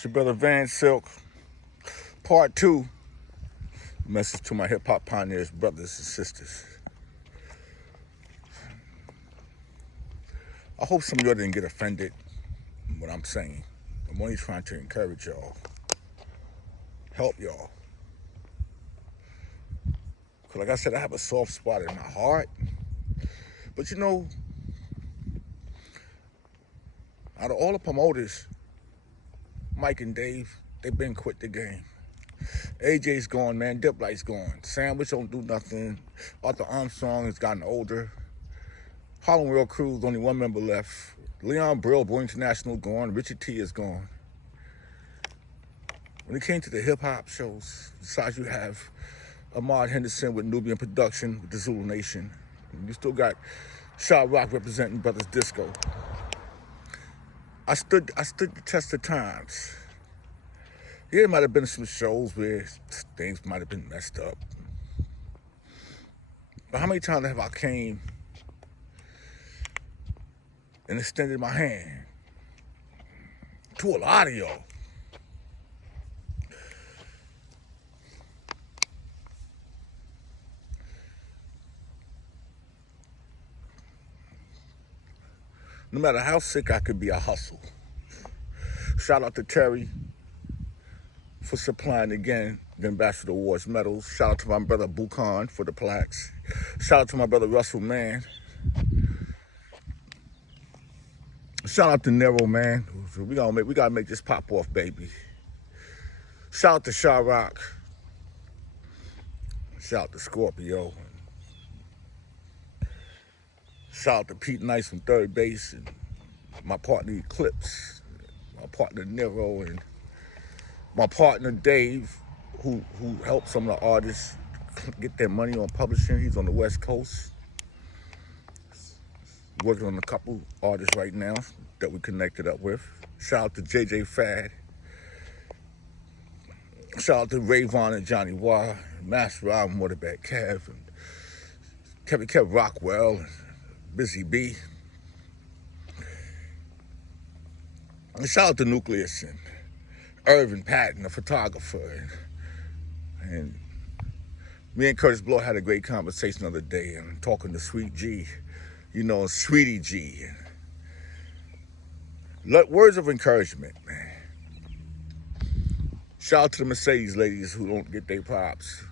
It's your brother VANSILK, part 2. Message to my hip-hop pioneers, brothers and sisters. I hope some of y'all didn't get offended with what I'm saying. I'm only trying to encourage y'all, help y'all. Because like I said, I have a soft spot in my heart. But you know, out of all the promoters, Mike and Dave, they've been quit the game. AJ's gone, man. Diplight's gone. Sandwich don't do nothing. Arthur Armstrong has gotten older. Harlem World Crew's only one member left. Leon Brill, Boy International, gone. Richard T is gone. When it came to the hip-hop shows, besides you have Ahmad Henderson with Nubian Production, with the Zulu Nation. You still got Shaw Rock representing Brothers Disco. I stood the test of times. Yeah, there might have been some shows where things might have been messed up. But how many times have I came and extended my hand to a lot of y'all? No matter how sick I could be, I hustle. Shout out to Terry for supplying again the Ambassador Awards medals. Shout out to my brother Buchan for the plaques. Shout out to my brother Russell, man. Shout out to Nero, man. We gotta make this pop off, baby. Shout out to Shaw Rock. Shout out to Scorpio. Shout out to Pete Nice from third base, and my partner Eclipse, my partner Nero, and my partner Dave, who helped some of the artists get their money on publishing. He's on the West Coast. Working on a couple artists right now that we connected up with. Shout out to JJ Fad. Shout out to Rayvon and Johnny Wah, Master Rob, Motorbag Kev, and Kev Rockwell, and Busy B. And shout out to Nucleus and Irvin Patton, the photographer. And me and Curtis Blow had a great conversation the other day, and talking to Sweet G, you know, Sweetie G. Words of encouragement, man. Shout out to the Mercedes ladies who don't get their props.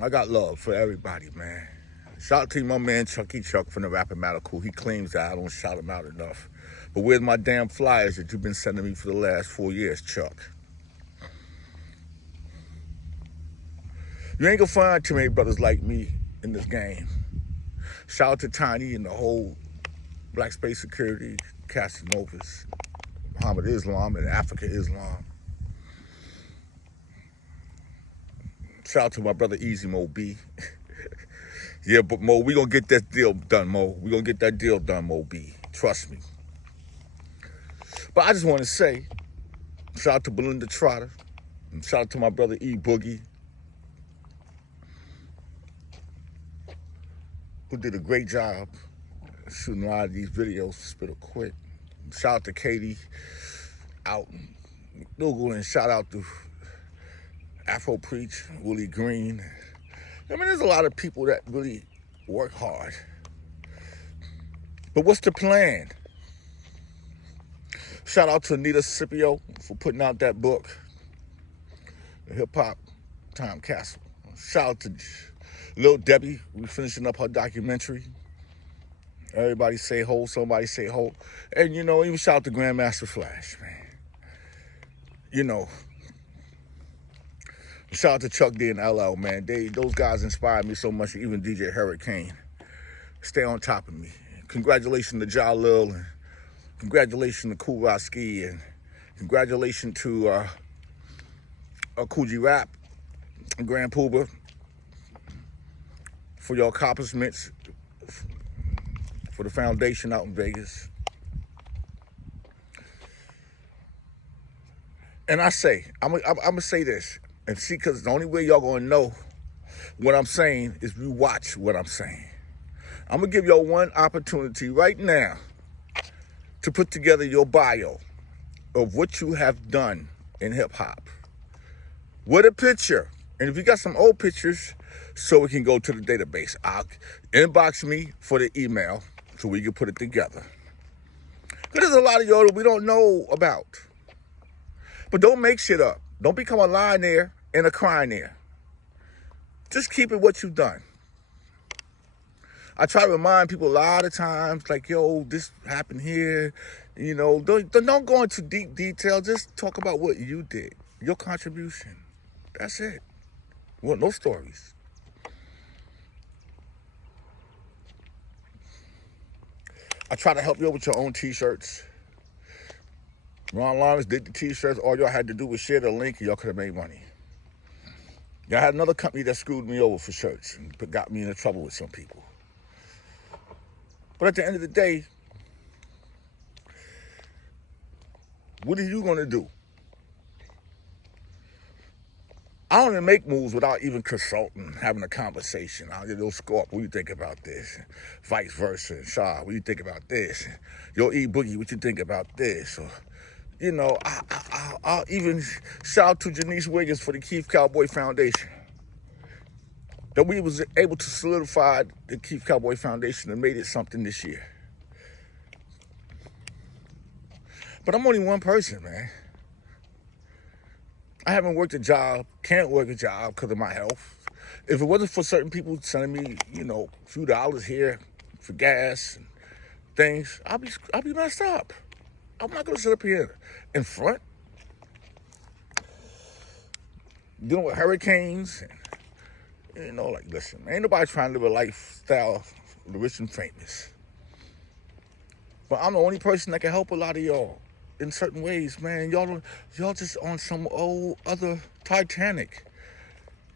I got love for everybody, man. Shout out to my man Chucky Chuck from the Rappamatical. He claims that I don't shout him out enough. But where's my damn flyers that you've been sending me for the last 4 years, Chuck? You ain't gonna find too many brothers like me in this game. Shout out to Tiny and the whole Black Space Security, Casinovas, Muhammad Islam, and Africa Islam. Shout out to my brother Easy Mo B. Yeah, but Mo, we gonna get that deal done, Mo. We gonna get that deal done, Mo B. Trust me. But I just want to say, shout out to Belinda Trotter, and shout out to my brother E Boogie, who did a great job shooting a lot of these videos, spit it quick. Shout out to Katie out in Google, and shout out to Afro Preach, Willie Green. I mean, there's a lot of people that really work hard. But what's the plan? Shout out to Anita Scipio for putting out that book, The Hip Hop Time Capsule. Shout out to Lil Debbie, we're finishing up her documentary. Everybody say ho, somebody say ho. And you know, even shout out to Grandmaster Flash, man. You know, shout out to Chuck D and LL, man. Those guys inspired me so much, even DJ Hurricane. Stay on top of me. Congratulations to Ja Lil, and congratulations to Kool Roski, and congratulations to Cool G Rap and Grand Pooba for your accomplishments for the foundation out in Vegas. And I say, I'm gonna say this, and see, because the only way y'all gonna know what I'm saying is you watch what I'm saying. I'm gonna give y'all one opportunity right now to put together your bio. of what you have done in hip hop with a picture. And if you got some old pictures, so we can go to the database, inbox me for the email so we can put it together. Because there's a lot of y'all that we don't know about. But don't make shit up. Don't become a lying there and a crying there. Just keep it what you've done. I try to remind people a lot of times, like, yo, this happened here. You know, don't go into deep detail. Just talk about what you did, your contribution. That's it. Well, no stories. I try to help you out with your own t-shirts. Ron Lawrence did the t-shirts. All y'all had to do was share the link and y'all could have made money. Y'all had another company that screwed me over for shirts and got me into trouble with some people. But at the end of the day, what are you going to do? I don't even make moves without even consulting, having a conversation. I'll get a little Scorp, what do you think about this? Vice versa. Shaw, what do you think about this? Yo, E Boogie, what you think about this? Or, you know, I'll even shout out to Janice Wiggins for the Keith Cowboy Foundation. That we was able to solidify the Keith Cowboy Foundation and made it something this year. But I'm only one person, man. I haven't worked a job, can't work a job because of my health. If it wasn't for certain people sending me, you know, a few dollars here for gas and things, I'll be messed up. I'm not gonna sit up here in front, dealing with hurricanes. And, you know, like, listen, ain't nobody trying to live a lifestyle of the rich and famous. But I'm the only person that can help a lot of y'all in certain ways, man. Y'all just on some old other Titanic.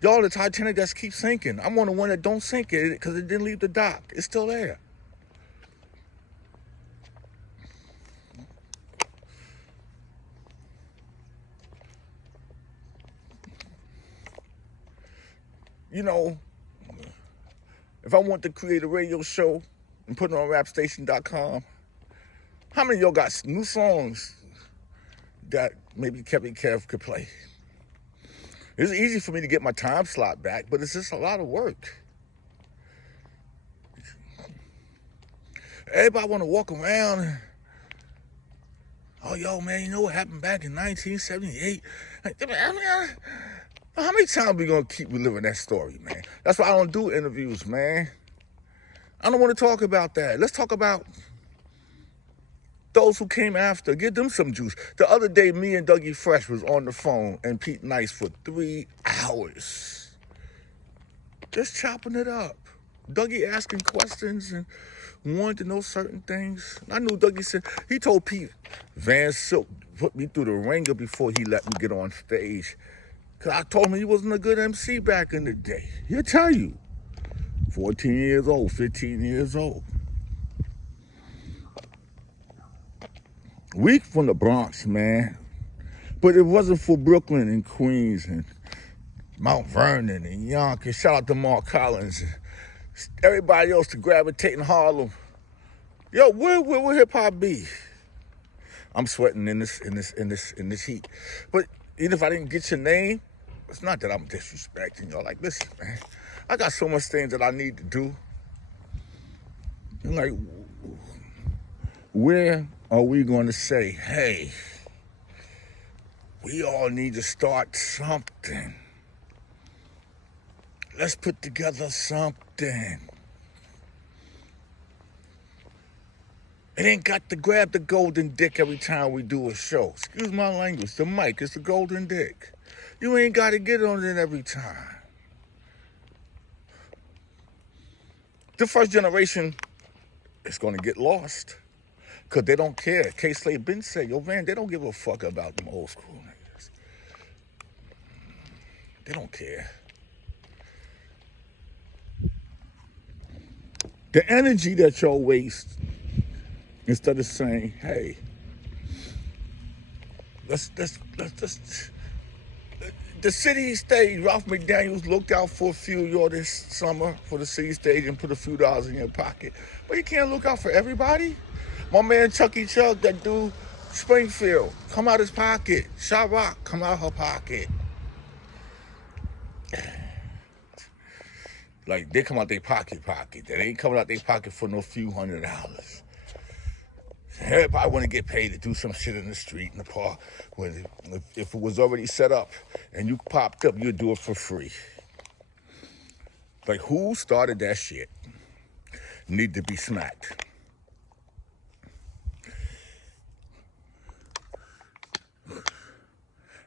Y'all the Titanic that keeps sinking. I'm on the one that don't sink it because it didn't leave the dock. It's still there. You know, if I want to create a radio show and put it on rapstation.com, how many of y'all got new songs that maybe Kevin Kev could play? It's easy for me to get my time slot back, but it's just a lot of work. Everybody want to walk around and, oh, yo, man, you know what happened back in 1978? How many times we gonna keep reliving that story, man? That's why I don't do interviews, man. I don't want to talk about that. Let's talk about those who came after. Give them some juice. The other day, me and Dougie Fresh was on the phone and Pete Nice for 3 hours. Just chopping it up. Dougie asking questions and wanted to know certain things. I knew Dougie said, he told Pete, VANSILK put me through the ringer before he let me get on stage. Because I told him he wasn't a good MC back in the day. He'll tell you. 14 years old, 15 years old. We from the Bronx, man. But it wasn't for Brooklyn and Queens and Mount Vernon and Yonkers. Shout out to Mark Collins and everybody else to gravitate in Harlem. Yo, where hip hop be? I'm sweating in this heat. But even if I didn't get your name, it's not that I'm disrespecting y'all. Like, listen, man, I got so much things that I need to do. And like, where are we going to say, hey, we all need to start something. Let's put together something. It ain't got to grab the golden dick every time we do a show. Excuse my language, the mic is the golden dick. You ain't got to get on it every time. The first generation is going to get lost because they don't care. K-Slade been said, yo, Van, they don't give a fuck about them old school niggas. They don't care. The energy that y'all waste, instead of saying, hey, let's the city stage, Ralph McDaniels looked out for a few of y'all this summer for the city stage and put a few dollars in your pocket. But you can't look out for everybody. My man Chucky Chuck, that dude Springfield, come out his pocket. Chirac, come out her pocket. Like, they come out their pocket. They ain't coming out their pocket for no few $100s. Everybody want to get paid to do some shit in the street, in the park. If it was already set up and you popped up, you'd do it for free. Like, who started that shit? Need to be smacked.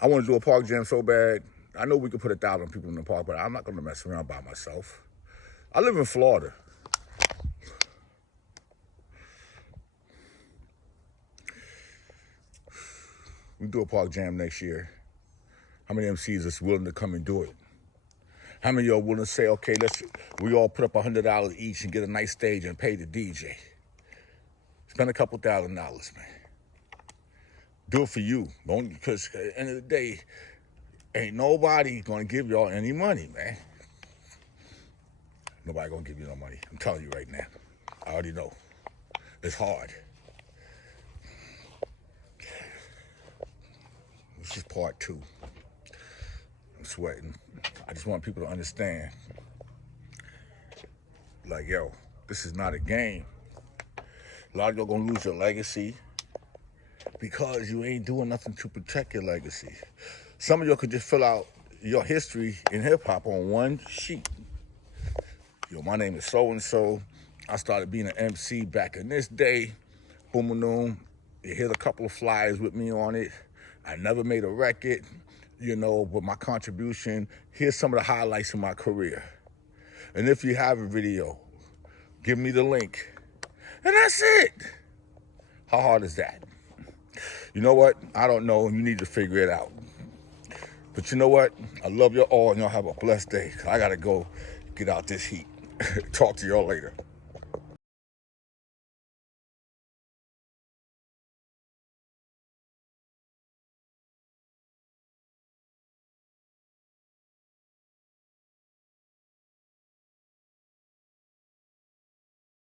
I want to do a park jam so bad. I know we could put 1,000 people in the park, but I'm not going to mess around by myself. I live in Florida. We do a park jam next year. How many MCs is willing to come and do it? How many of y'all willing to say, okay, we all put up $100 each and get a nice stage and pay the DJ? Spend a couple $1,000, man. Do it for you, because at the end of the day, ain't nobody gonna give y'all any money, man. Nobody gonna give you no money. I'm telling you right now. I already know. It's hard. This is part 2. I'm sweating. I just want people to understand. Like, yo, this is not a game. A lot of y'all gonna lose your legacy because you ain't doing nothing to protect your legacy. Some of y'all could just fill out your history in hip-hop on one sheet. Yo, my name is so-and-so. I started being an MC back in this day. Boom, boom. Here's a couple of flyers with me on it. I never made a record, but my contribution, here's some of the highlights of my career. And if you have a video, give me the link. And that's it. How hard is that? You know what? I don't know. You need to figure it out. But you know what? I love you all, and y'all have a blessed day. I got to go get out this heat. Talk to y'all later.